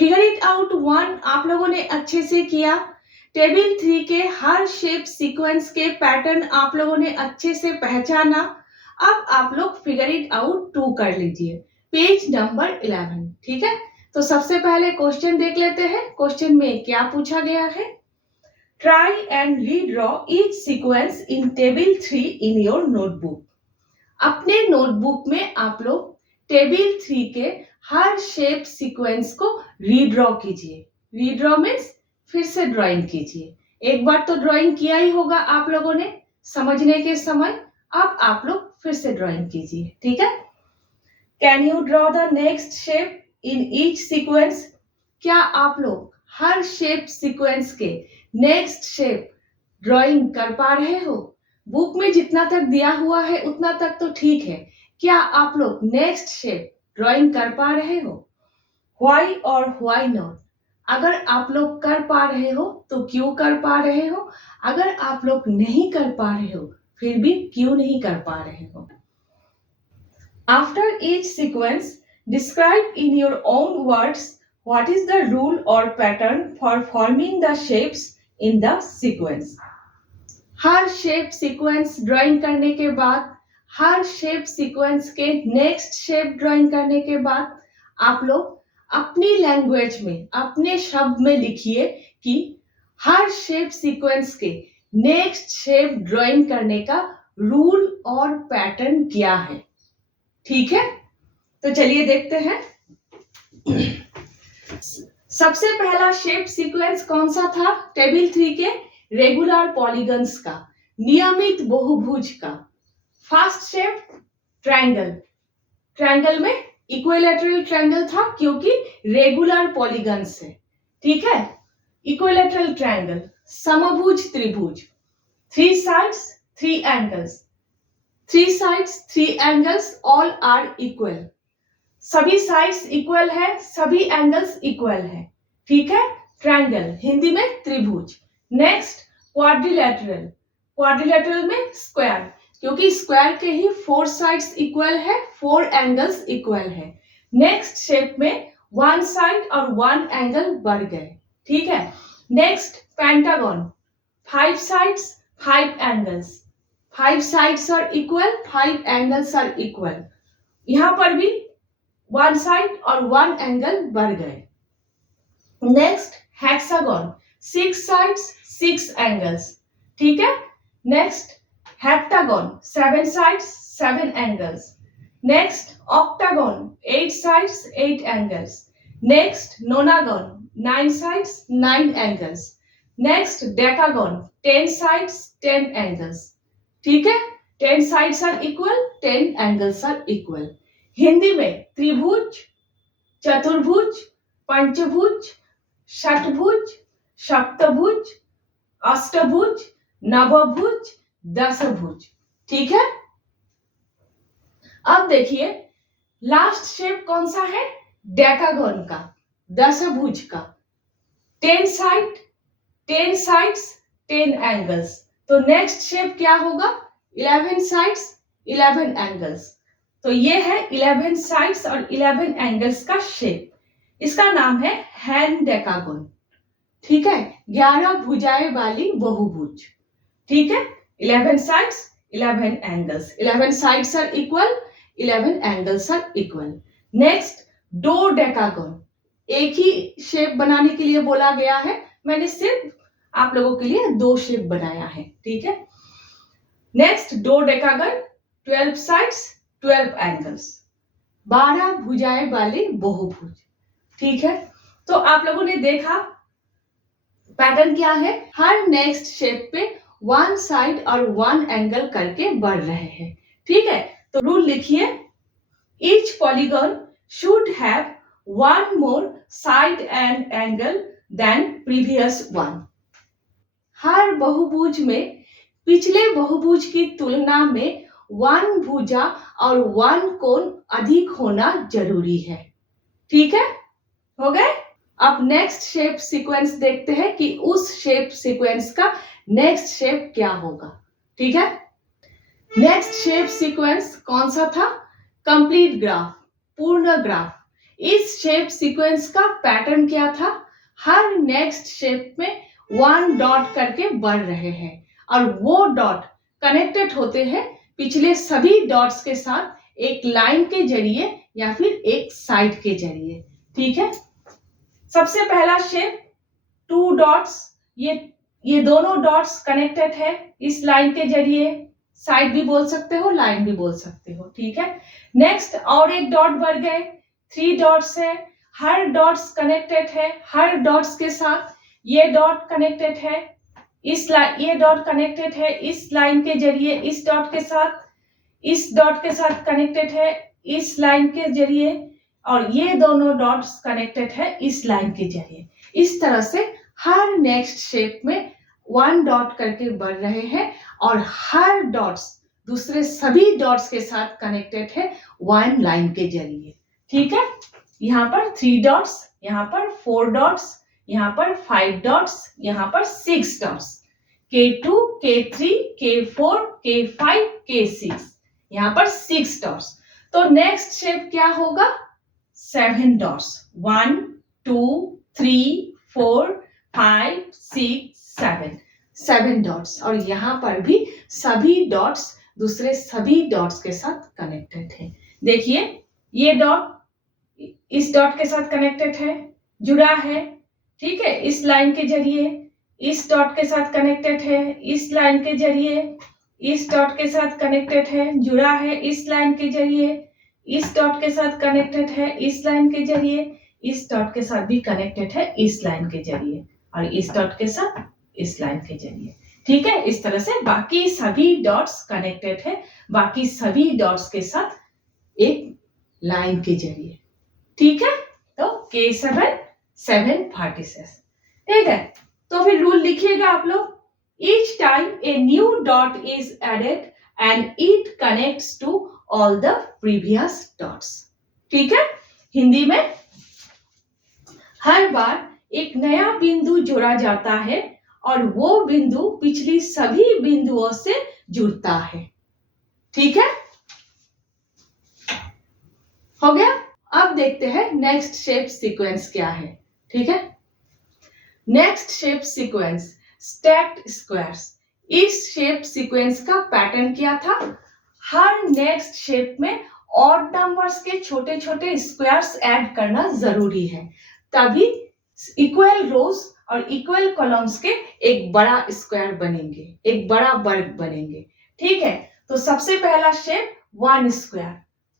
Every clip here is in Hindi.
फिगर इट आउट 1 आप लोगों ने अच्छे से किया। टेबल 3 के हर शेप सीक्वेंस के पैटर्न आप लोगों ने अच्छे से पहचाना। अब आप लोग फिगर इट आउट 2 कर लीजिए, पेज नंबर 11। ठीक है, तो सबसे पहले क्वेश्चन देख लेते हैं। क्वेश्चन में क्या पूछा गया है? Try and redraw each sequence in table 3 in your notebook. अपने नोटबुक में आप लोग टेबल 3 के हर शेप सीक्वेंस को रीड्रॉ कीजिए। रीड्रॉ मीन्स फिर से ड्राइंग कीजिए। एक बार तो ड्राइंग किया ही होगा आप लोगों ने समझने के समय, अब आप लोग फिर से ड्राइंग कीजिए। ठीक है, can you draw the next shape in each sequence? क्या आप लोग हर शेप सीक्वेंस के नेक्स्ट शेप ड्राइंग कर पा रहे हो? बुक में जितना तक दिया हुआ है उतना तक तो ठीक है, क्या आप लोग नेक्स्ट शेप ड्राइंग कर पा रहे हो? व्हाई और व्हाई नॉट? अगर आप लोग कर पा रहे हो तो क्यों कर पा रहे हो? अगर आप लोग नहीं कर पा रहे हो फिर भी क्यों नहीं कर पा रहे हो? After each sequence describe in your own words what is the rule और pattern for forming the shapes in the sequence. हर शेप सीक्वेंस ड्राइंग करने के बाद, हर शेप सीक्वेंस के नेक्स्ट शेप ड्राइंग करने के बाद आप लोग अपनी लैंग्वेज में, अपने शब्द में लिखिए कि हर शेप सीक्वेंस के नेक्स्ट शेप ड्राइंग करने का रूल और पैटर्न क्या है। ठीक है, तो चलिए देखते हैं। सबसे पहला शेप सीक्वेंस कौन सा था? टेबल 3 के रेगुलर पॉलीगन्स का, नियमित बहुभुज का। First shape triangle. ट्रायंगल में इक्विलैटरल ट्रायंगल था क्योंकि रेगुलर पॉलीगन्स है। ठीक है, इक्विलैटरल ट्रायंगल, समभुज त्रिभुज, 3 sides 3 angles, 3 sides 3 angles all are equal। सभी साइड्स इक्वल है, सभी एंगल्स इक्वल है। ठीक है, ट्रायंगल हिंदी में त्रिभुज। Next quadrilateral. क्वाड्रिलैटरल में स्क्वायर, क्योंकि स्क्वायर के ही 4 साइड्स इक्वल है, 4 एंगल्स इक्वल है। नेक्स्ट शेप में 1 साइड और 1 एंगल बढ़ गए। ठीक है, next pentagon, 5 sides 5 angles, 5 sides are equal, 5 angles are equal. यहां पर भी 1 साइड और 1 एंगल बढ़ गए। Next hexagon, 6 sides 6 angles. ठीक है, next heptagon, 7 sides 7 angles। Next octagon, 8 sides 8 angles। Next नोनागन, 9 sides 9 angles। Next decagon, 10 sides 10 angles। ठीक है, 10 sides are equal, 10 angles are equal। Hindi में त्रिभुज, चतुर्भुज, पंचभुज, षटभुज, सप्तभुज, अष्टभुज, नवभुज, दशभुज। ठीक है, अब देखिए लास्ट शेप कौन सा है? डेकागन का, दशभुज का। 10 साइड 10 साइड्स 10 एंगल्स। तो नेक्स्ट शेप क्या होगा? 11 साइड्स 11 एंगल्स। तो ये है 11 साइड्स और 11 एंगल्स का शेप। इसका नाम है हेनडेकागन। ठीक है, 11 भुजाएं वाली बहुभुज। ठीक है, 11 sides 11 angles, 11 sides are equal, 11 angles are equal। Next डोडेकागन, एक ही शेप बनाने के लिए बोला गया है, मैंने सिर्फ आप लोगों के लिए 2 शेप बनाया है। ठीक है, नेक्स्ट डोडेकागन, 12 sides 12 angles, 12 भुजाएं वाली बहुभुज। ठीक है, तो आप लोगों ने देखा पैटर्न क्या है। हर नेक्स्ट शेप पे 1 साइड और 1 एंगल करके बढ़ रहे हैं। ठीक है, तो रूल लिखिए, each polygon should have 1 more side and angle than previous one. हर बहुभुज में पिछले बहुभुज की तुलना में 1 भुजा और 1 कोण अधिक होना जरूरी है। ठीक है, हो गए। अब नेक्स्ट शेप सीक्वेंस देखते हैं कि उस शेप सीक्वेंस का नेक्स्ट शेप क्या होगा। ठीक है, नेक्स्ट शेप सीक्वेंस कौन सा था? कंप्लीट ग्राफ, पूर्ण ग्राफ। इस शेप सीक्वेंस का पैटर्न क्या था? हर नेक्स्ट शेप में 1 डॉट करके बढ़ रहे हैं और वो डॉट कनेक्टेड होते हैं पिछले सभी डॉट्स के साथ एक लाइन के जरिए या फिर एक साइड के जरिए। ठीक है, सबसे पहला शेप 2 डॉट्स, ये दोनों डॉट्स कनेक्टेड है इस लाइन के जरिए, साइड भी बोल सकते हो, लाइन भी बोल सकते हो। ठीक है, नेक्स्ट और एक डॉट बढ़ गए, 3 डॉट्स है, हर डॉट्स कनेक्टेड है, हर डॉट्स के साथ ये डॉट कनेक्टेड है, ये डॉट कनेक्टेड है इस लाइन के जरिए, इस डॉट के साथ, इस डॉट के साथ कनेक्टेड है इस लाइन के जरिए, और ये दोनों डॉट्स कनेक्टेड है इस लाइन के जरिए। इस तरह से हर नेक्स्ट शेप में 1 डॉट करके बढ़ रहे हैं और हर डॉट्स दूसरे सभी डॉट्स के साथ कनेक्टेड है 1 लाइन के जरिए। ठीक है, यहाँ पर 3 डॉट्स, यहाँ पर 4 डॉट्स, यहाँ पर 5 डॉट्स, यहाँ पर 6 dots, K2, K3, K4, K5, K6, यहाँ पर 6 डॉट्स। तो नेक्स्ट शेप क्या होगा? 7 डॉट्स, 1 2 3 4 5 6 7 डॉट्स, और यहाँ पर भी सभी डॉट्स दूसरे सभी डॉट्स के साथ कनेक्टेड है। देखिए ये डॉट इस डॉट के साथ कनेक्टेड है, जुड़ा है। ठीक है, इस लाइन के जरिए, इस डॉट के साथ कनेक्टेड है इस लाइन के जरिए, इस डॉट के साथ कनेक्टेड है, जुड़ा है इस लाइन के जरिए, इस डॉट के साथ कनेक्टेड है इस लाइन के जरिए, इस डॉट के साथ भी कनेक्टेड है इस लाइन के जरिए, और इस डॉट के साथ इस लाइन के जरिए। ठीक है, इस तरह से बाकी सभी डॉट्स कनेक्टेड है बाकी सभी डॉट्स के साथ एक लाइन के जरिए। ठीक है, तो K7 7 vertices। ठीक है, तो फिर रूल लिखिएगा आप लोग, each time a new dot is added and it connects to all the previous dots। ठीक है, हिंदी में हर बार एक नया बिंदु जोड़ा जाता है और वो बिंदु पिछली सभी बिंदुओं से जुड़ता है। ठीक है, हो गया। अब देखते हैं नेक्स्ट शेप सीक्वेंस क्या है। ठीक है, next shape sequence stacked squares. इस शेप सीक्वेंस का पैटर्न क्या था? हर नेक्स्ट शेप में ऑड नंबर्स के छोटे छोटे स्क्वायर्स ऐड करना जरूरी है, तभी इक्वल रोज और इक्वल कॉलम्स के एक बड़ा स्क्वायर बनेंगे, एक बड़ा वर्ग बनेंगे। ठीक है, तो सबसे पहला शेप 1 स्क्वायर।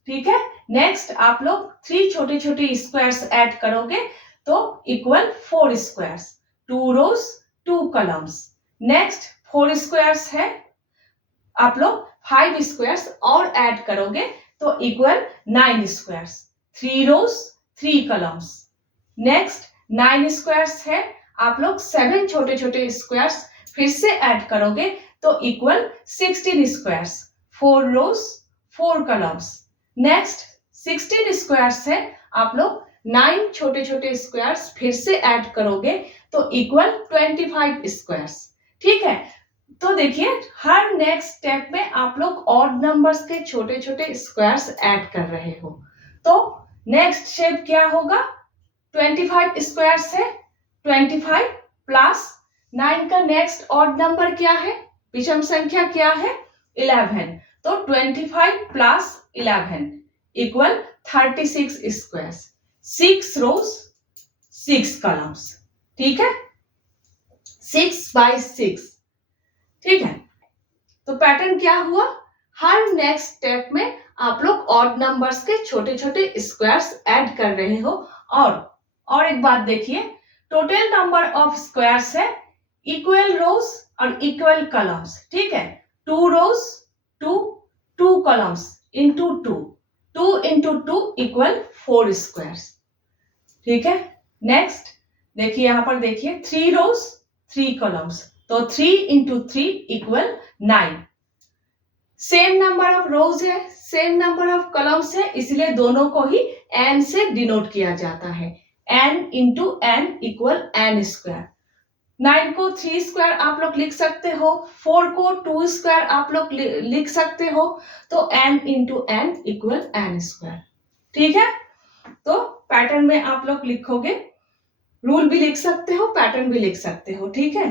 ठीक है, नेक्स्ट आप लोग 3 छोटे छोटे स्क्वायर्स ऐड करोगे तो इक्वल 4 स्क्वायर्स, 2 रोज 2 कॉलम्स। नेक्स्ट 4 स्क्वायर्स है, आप लोग 5 स्क्वायर्स और ऐड करोगे तो इक्वल 9 स्क्वायर्स, 3 रोज 3 कॉलम्स। नेक्स्ट 9 स्क्वायर्स है, आप लोग 7 छोटे छोटे स्क्वायर्स फिर से ऐड करोगे तो इक्वल 16 स्क्वायर्स, 4 रोज 4 कॉलम्स। नेक्स्ट 16 स्क्वायर्स है, आप लोग 9 छोटे छोटे स्क्वायर्स फिर से ऐड करोगे तो इक्वल 25 स्क्वायर्स। ठीक है, तो देखिए हर नेक्स्ट स्टेप में आप लोग ऑड नंबर्स के छोटे छोटे स्क्वायर्स ऐड कर रहे हो। तो नेक्स्ट शेप क्या होगा? 25 स्क्वायर्स है, 25 प्लस 9 का नेक्स्ट ऑड नंबर क्या है, विषम संख्या क्या है? 11। तो 25 प्लस 11 इक्वल 36 स्क्वायर्स, 6 रोज 6 कॉलम्स। ठीक है, 6 by 6। ठीक है, तो पैटर्न क्या हुआ? हर नेक्स्ट स्टेप में आप लोग ऑड नंबर्स के छोटे छोटे स्क्वायर्स ऐड कर रहे हो। और एक बात देखिए, टोटल नंबर ऑफ स्क्वायर्स है इक्वल रोज और इक्वल कॉलम्स। ठीक है, 2 रोज 2 columns into 2 into 2 equal 4 squares. ठीक है, नेक्स्ट देखिए यहां पर देखिए 3 रोज 3 कॉलम्स, तो 3 into 3 equal 9। Same number of रोज है, सेम नंबर ऑफ कॉलम्स है, इसलिए दोनों को ही n से डिनोट किया जाता है। n into n equal n square. 9 को 3 स्क्वायर आप लोग लिख सकते हो, 4 को 2 स्क्वायर आप लोग लिख सकते हो, तो n into n equal n square. ठीक है, तो पैटर्न में आप लोग लिखोगे, रूल भी लिख सकते हो, पैटर्न भी लिख सकते हो, ठीक है।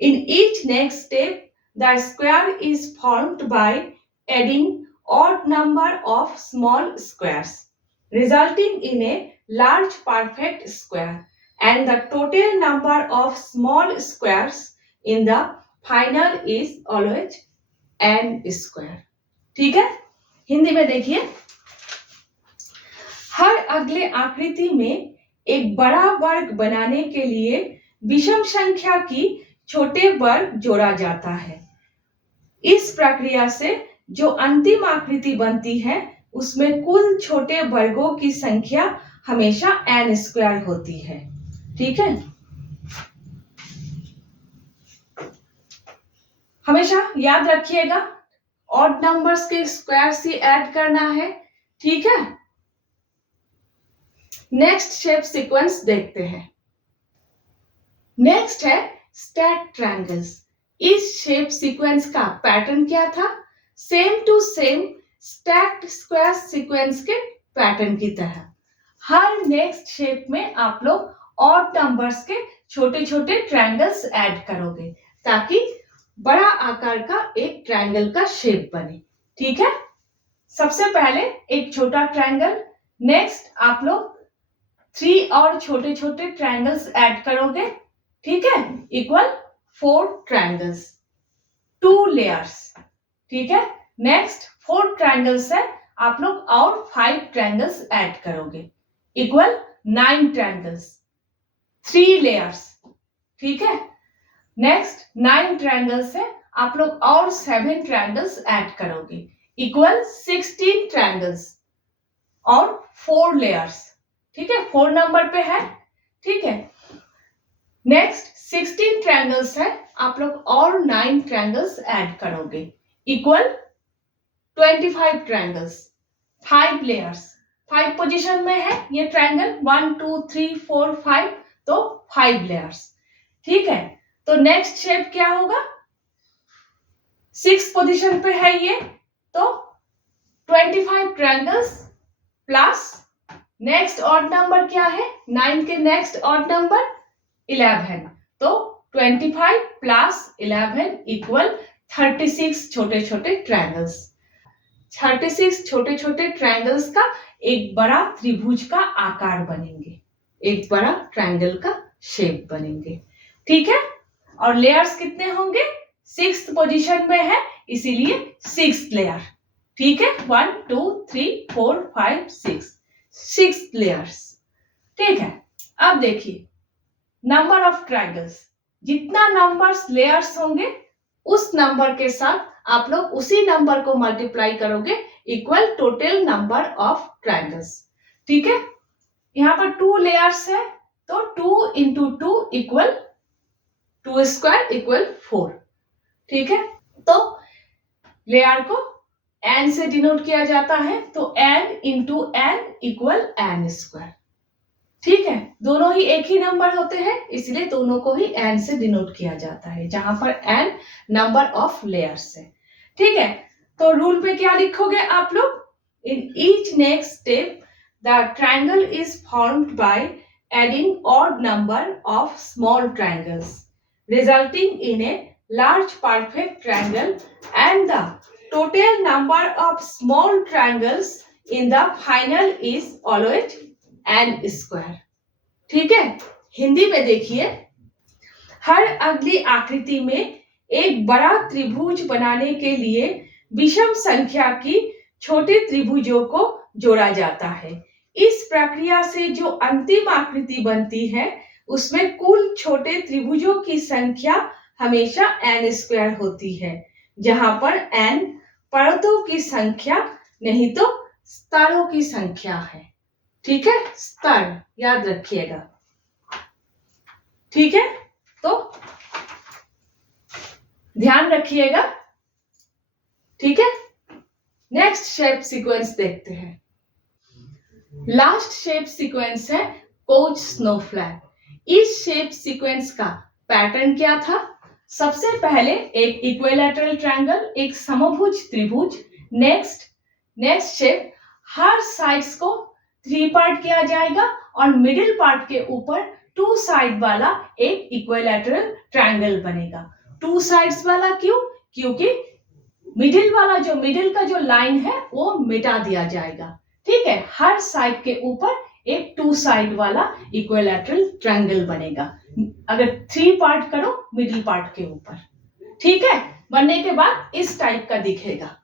In each next step the square is formed by adding odd number of small squares resulting in a large perfect square and the total number of small squares in the final is always n square। ठीक है, हिंदी में देखिए, हर अगले आकृति में एक बड़ा वर्ग बनाने के लिए विषम संख्या की छोटे वर्ग जोड़ा जाता है। इस प्रक्रिया से जो अंतिम आकृति बनती है उसमें कुल छोटे वर्गों की संख्या हमेशा n स्क्वायर होती है। ठीक है, हमेशा याद रखिएगा ऑड नंबर्स के स्क्वायर से ऐड करना है। ठीक है, नेक्स्ट शेप सीक्वेंस देखते हैं। नेक्स्ट है स्टैक्ड ट्रायंगल्स। इस शेप सीक्वेंस का पैटर्न क्या था? Same to same stacked square sequence के पैटर्न की तरह। हर नेक्स्ट शेप में आप लोग ऑड नंबर्स के छोटे छोटे ट्रायंगल्स ऐड करोगे ताकि बड़ा आकार का एक ट्रायंगल का शेप बने। ठीक है, सबसे पहले एक छोटा ट्रायंगल, नेक्स्ट आप लोग 3 और छोटे छोटे ट्रायंगल्स ऐड करोगे। ठीक है, इक्वल 4 ट्रायंगल्स, 2 लेयर्स। ठीक है, नेक्स्ट 4 ट्रायंगल्स है, आप लोग और 5 ट्रायंगल्स ऐड करोगे, इक्वल 9 ट्रायंगल्स, 3 लेयर्स। ठीक है, नेक्स्ट 9 ट्रायंगल्स है, आप लोग और 7 ट्रायंगल्स ऐड करोगे, इक्वल 16 ट्रायंगल्स और 4 लेयर्स। ठीक है, 4 नंबर पे है। ठीक है, नेक्स्ट 16 ट्रायंगल्स है, आप लोग और 9 ट्रायंगल्स ऐड करोगे, इक्वल 25 ट्रायंगल्स, 5 लेयर्स। 5 पोजीशन में है ये ट्रायंगल, 1 2 3 4 5, तो 5 लेयर्स। ठीक है, तो नेक्स्ट शेप क्या होगा? 6 पोजीशन पे है ये, तो 25 triangles plus next odd number क्या है? 9 के नेक्स्ट ऑड नंबर 11, तो 25 प्लस 11 इक्वल 36 छोटे छोटे ट्रायंगल्स। 36 छोटे छोटे ट्रायंगल्स का एक बड़ा त्रिभुज का आकार बनेंगे, एक बड़ा ट्रायंगल का शेप बनेंगे। ठीक है, और लेयर्स कितने होंगे? 6th पोजीशन में है इसीलिए 6th लेयर। ठीक है, 1 2 3 4 5 6 लेयर्स। ठीक है, अब देखिए नंबर ऑफ ट्रायंगल्स, जितना नंबर्स लेयर्स होंगे उस नंबर के साथ आप लोग उसी नंबर को मल्टीप्लाई करोगे, equal total number of triangles. ठीक है, यहाँ पर 2 लेयर्स है, तो 2 इंटू 2 इक्वल 2 स्क्वायर इक्वल 4। ठीक है, तो लेयर को n से डिनोट किया जाता है, तो n into n equal n square. ठीक है, दोनों ही एक ही नंबर होते हैं इसलिए दोनों को ही n से डिनोट किया जाता है, जहां पर n नंबर ऑफ लेयर्स है। ठीक है, तो रूल पे क्या लिखोगे आप लोग? In each next step the triangle is formed by adding odd number of small triangles resulting in a large perfect triangle and the total number of small triangles in the final is always n square. ठीक है, हिंदी में देखिए, हर अगली आकृति में एक बड़ा त्रिभुज बनाने के लिए विषम संख्या की छोटे त्रिभुजों को जोड़ा जाता है। इस प्रक्रिया से जो अंतिम आकृति बनती है उसमें कुल छोटे त्रिभुजों की संख्या हमेशा n स्क्वायर होती है, जहां पर n परतों की संख्या नहीं तो स्तरों की संख्या है। ठीक है, स्तर याद रखिएगा। ठीक है, तो ध्यान रखिएगा। ठीक है, नेक्स्ट शेप सीक्वेंस देखते हैं। लास्ट शेप सीक्वेंस है कोच स्नोफ्लैक। इस शेप सीक्वेंस का पैटर्न क्या था? सबसे पहले एक इक्विलैटरल ट्रायंगल, एक समभुज त्रिभुज। नेक्स्ट शेप, हर साइड्स को 3 पार्ट किया जाएगा और मिडिल पार्ट के ऊपर 2 साइड वाला एक इक्विलैटरल ट्रायंगल बनेगा। 2 साइड्स वाला क्यों? क्योंकि मिडिल का जो लाइन है वो मिटा दिया जाएगा। ठीक है, हर साइड के ऊपर एक 2 साइड वाला इक्विलैटरल ट्रायंगल बनेगा। अगर 3 पार्ट करो मिडिल पार्ट के ऊपर, ठीक है, बनने के बाद इस टाइप का दिखेगा,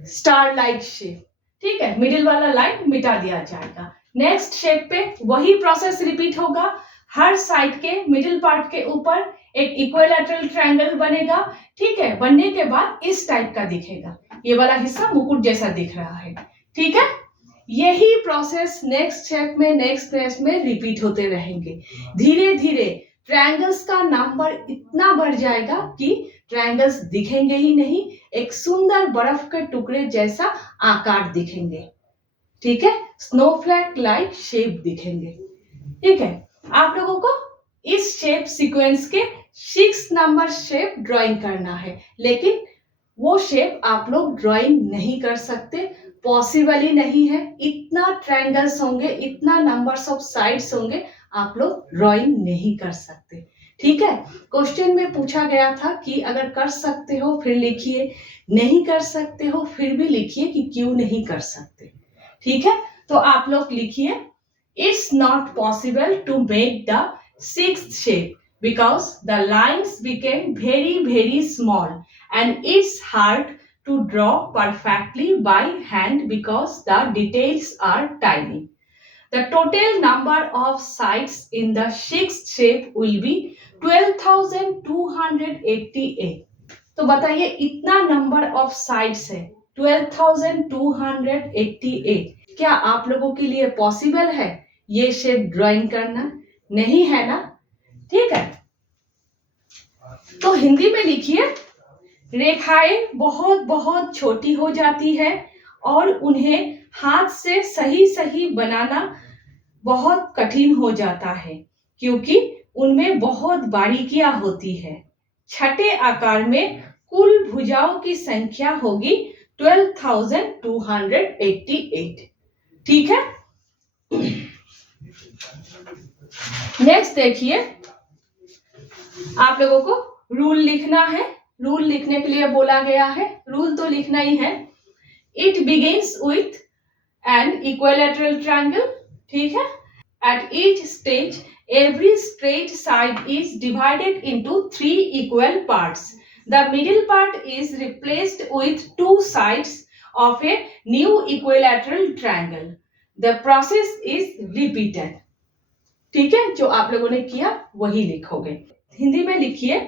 स्टार लाइक शेप। ठीक है, मिडिल वाला लाइन मिटा दिया जाएगा। नेक्स्ट शेप पे वही प्रोसेस रिपीट होगा। हर साइड के मिडिल पार्ट के ऊपर एक इक्विलैटरल ट्रायंगल बनेगा। ठीक है, बनने के बाद इस टाइप का दिखेगा, ये वाला हिस्सा मुकुट जैसा दिख रहा है। ठीक है, यही प्रोसेस नेक्स्ट शेप में, नेक्स्ट फेज में रिपीट होते रहेंगे। धीरे धीरे ट्रायंगल्स का नंबर इतना बढ़ जाएगा कि ट्रायंगल्स दिखेंगे ही नहीं, एक सुंदर बर्फ के टुकड़े जैसा आकार दिखेंगे। ठीक है, स्नोफ्लैक लाइक शेप दिखेंगे। ठीक है, आप लोगों को इस शेप सीक्वेंस के 6 नंबर शेप ड्राइंग करना है, लेकिन वो शेप आप लोग ड्राइंग नहीं कर सकते, पॉसिबल ही नहीं है। इतना ट्रायंगल्स होंगे, इतना नंबर्स ऑफ साइड्स होंगे, आप लोग ड्राइंग नहीं कर सकते। ठीक है, क्वेश्चन में पूछा गया था कि अगर कर सकते हो फिर लिखिए, नहीं कर सकते हो फिर भी लिखिए कि क्यों नहीं कर सकते। ठीक है, तो आप लोग लिखिए, it's not possible to make the 6th shape because the lines became very very small and it's hard to draw perfectly by hand because the details are tiny. The total number of sides in the 6th shape will be 12,288. तो बताइए इतना नंबर ऑफ साइड्स है 12,288, क्या आप लोगों के लिए पॉसिबल है ये शेप ड्राइंग करना? नहीं है ना? ठीक है, तो हिंदी में लिखिए, रेखाएं बहुत बहुत छोटी हो जाती है और उन्हें हाथ से सही सही बनाना बहुत कठिन हो जाता है क्योंकि उनमें बहुत बारीकियां होती है। छठे आकार में कुल भुजाओं की संख्या होगी 12,288। ठीक है, नेक्स्ट देखिए, आप लोगों को रूल लिखना है। रूल लिखने के लिए बोला गया है, रूल तो लिखना ही है। It begins with an equilateral triangle. ठीक है, at each stage every straight side is divided into 3 equal parts. The middle part is replaced with 2 sides of a new equilateral triangle. The process is repeated. ठीक है, जो आप लोगों ने किया वही लिखोगे। हिंदी में लिखिए,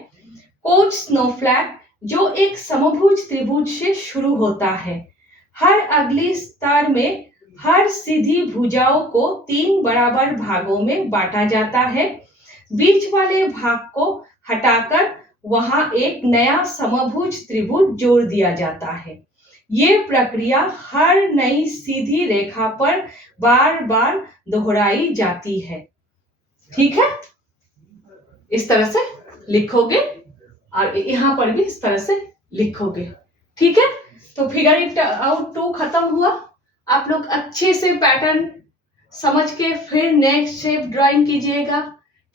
कोच स्नोफ्लैक जो एक समभुज त्रिभुज से शुरू होता है, हर अगली स्तर में हर सीधी भुजाओं को 3 बराबर भागों में बांटा जाता है। बीच वाले भाग को हटाकर वहां एक नया समभुज त्रिभुज जोड़ दिया जाता है। ये प्रक्रिया हर नई सीधी रेखा पर बार बार दोहराई जाती है। ठीक है, इस तरह से लिखोगे और यहाँ पर भी इस तरह से लिखोगे। ठीक है, तो फिगर इट आउट 2 खत्म हुआ। आप लोग अच्छे से पैटर्न समझ के फिर नेक्स्ट शेप ड्राइंग कीजिएगा।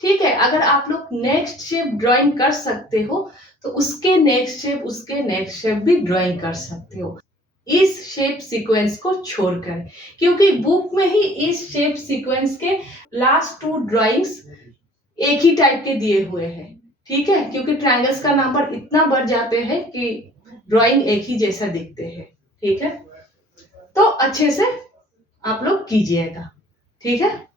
ठीक है, अगर आप लोग नेक्स्ट शेप ड्राइंग कर सकते हो तो उसके नेक्स्ट शेप भी ड्राइंग कर सकते हो, इस शेप सीक्वेंस को छोड़कर, क्योंकि बुक में ही इस शेप सीक्वेंस के लास्ट 2 ड्राइंग्स एक ही टाइप के दिए हुए हैं। ठीक है, क्योंकि ट्रायंगल्स का नंबर इतना बढ़ जाते हैं कि ड्राइंग एक ही जैसा दिखते हैं। ठीक है, तो अच्छे से आप लोग कीजिएगा। ठीक है।